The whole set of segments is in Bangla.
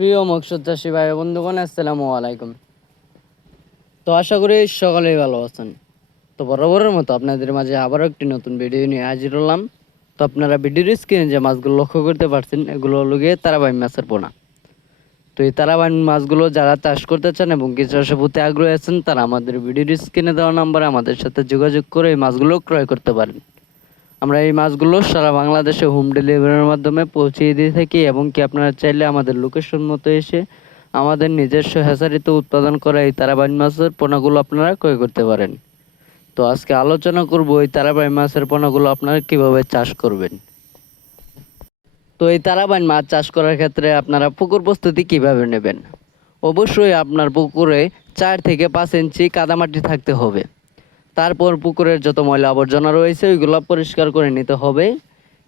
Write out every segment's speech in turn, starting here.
প্রিয় মৎস্য চাষী ভাই বন্ধুগণ, আসসালামু আলাইকুম। তো আশা করি সকলেই ভালো আছেন। তো বরাবরের মতো আপনাদের মাঝে আবারও একটি নতুন ভিডিও নিয়ে হাজির হলাম। তো আপনারা ভিডিওর স্ক্রিনে যে মাছগুলো লক্ষ্য করতে পারছেন, এগুলো হলো গিয়ে তারাবাইন মাছের পোনা। তো এই তারাবাইন মাছগুলো যারা চাষ করতে চান এবং কি চাষের প্রতি আগ্রহী আছেন, তারা আমাদের ভিডিওর স্ক্রিনে দেওয়া নাম্বারে আমাদের সাথে যোগাযোগ করে এই মাছগুলো ক্রয় করতে পারেন। আমরা এই মাছগুলো সারা বাংলাদেশে হোম ডেলিভারির মাধ্যমে পৌঁছিয়ে দিয়ে থাকি এবং কি আপনারা চাইলে আমাদের লোকেশন মতো এসে আমাদের নিজস্ব হ্যাচারিতে উৎপাদন করা এই তারাবাইন মাছের পোনাগুলো আপনারা ক্রয় করতে পারেন। তো আজকে আলোচনা করব এই তারাবাইন মাছের পোনাগুলো আপনারা কিভাবে চাষ করবেন। তো এই তারাবাইন মাছ চাষ করার ক্ষেত্রে আপনারা পুকুর প্রস্তুতি কিভাবে নেবেন। অবশ্যই আপনার পুকুরে 4 থেকে 5 ইঞ্চি কাদামাটি থাকতে হবে। তারপর পুকুরের যত ময়লা আবর্জনা রয়েছে ওইগুলো পরিষ্কার করে নিতে হবে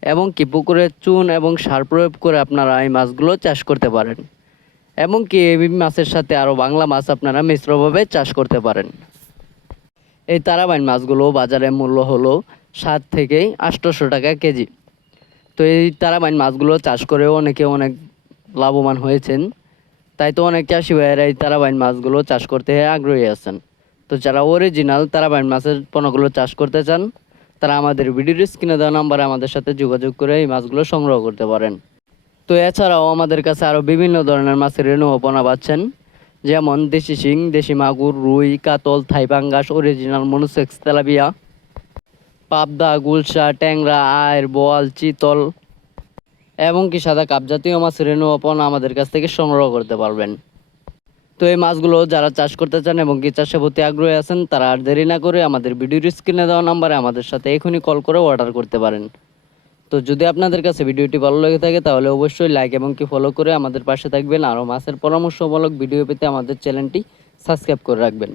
এবং কি পুকুরে চুন এবং সার প্রয়োগ করে আপনারা এই মাছগুলো চাষ করতে পারেন এবং কি এই মাছের সাথে আরও বাংলা মাছ আপনারা মিশ্রভাবে চাষ করতে পারেন। এই তারাবাইন মাছগুলো বাজারে মূল্য হলো 7 থেকে 800 টাকা কেজি। তো এই তারাবাইন মাছগুলো চাষ করেও অনেকে অনেক লাভবান হয়েছেন। তাই তো অনেক চাষি ভাইয়েরা এই তারাবাইন মাছগুলো চাষ করতে আগ্রহী আছেন। তো যারা অরিজিনাল তারাবাইন মাছের পোনাগুলো চাষ করতে চান, তারা আমাদের ভিডিওর স্ক্রিনে দেওয়া নাম্বারে আমাদের সাথে যোগাযোগ করে এই মাছগুলো সংগ্রহ করতে পারেন। তো এছাড়াও আমাদের কাছে আরও বিভিন্ন ধরনের মাছের রেণু পোনা পাচ্ছেন, যেমন দেশি শিং, দেশি মাগুর, রুই, কাতল, থাই পাঙ্গাস, অরিজিনাল মনুসেক্স তেলাপিয়া, পাবদা, গুলশা, ট্যাংরা, আইড়, বোয়াল, চিতল এবং কি সাদা কাপ জাতীয় মাছের রেণু পোনা আমাদের কাছ থেকে সংগ্রহ করতে পারবেন। তো এই মাছগুলো যারা চাষ করতে চান এবং কি চাষের প্রতি আগ্রহী আছেন, তারা আর দেরি না করে আমাদের ভিডিওর স্ক্রিনে দেওয়া নাম্বারে আমাদের সাথে এখনই কল করে অর্ডার করতে পারেন। তো যদি আপনাদের কাছে ভিডিওটি ভালো লেগে থাকে তাহলে অবশ্যই লাইক এবং কি ফলো করে আমাদের পাশে থাকবেন। আরও মাছের পরামর্শমূলক ভিডিও পেতে আমাদের চ্যানেলটি সাবস্ক্রাইব করে রাখবেন।